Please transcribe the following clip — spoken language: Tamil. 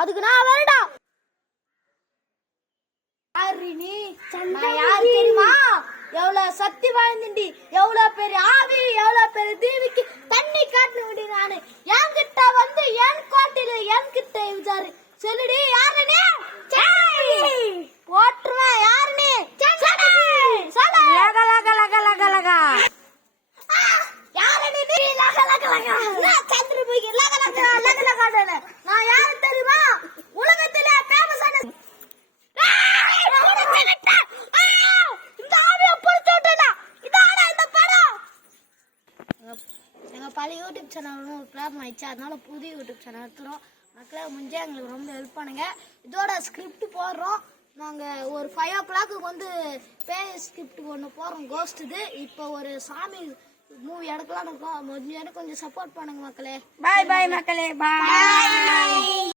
அதுக்கு நான் வரடா. யாரு தெரியுமா? எவ்வளவு சக்தி வாய்ந்துண்டி, எவ்வளவு பெரிய ஆவி, எவ்வளவு பெரிய தீவிக்கு தண்ணி காட்டு விடு. நானு என்கிட்ட வந்து என் கோட்டையில என்கிட்ட விசாரு சொல்லுடி. யாரு நீ? போட்டுருவேன். யாரு நீ? சந்திரபுகி நான் யாரு தெரியுமா? உலகத்தில பேமஸான எங்க பழைய யூடியூப் சேனல் ஒரு ப்ராப்ளம் ஆயிடுச்சு, அதனால புதிய யூடியூப் சேனல் எடுத்துறோம். மக்களே முடிஞ்சா எங்களுக்கு ரொம்ப ஹெல்ப் பண்ணுங்க. இதோட ஸ்கிரிப்ட் போடுறோம். நாங்கள் ஒரு 5 o'clock வந்து பேய் ஸ்கிரிப்ட் ஒன்று போடுறோம், கோஸ்ட். இது இப்போ ஒரு சாமி மூவி எடுக்கலாம்னு இருக்கோம். முடிஞ்ச கொஞ்சம் சப்போர்ட் பண்ணுங்க மக்களே. பாய் பாய் மக்களே, பாய்.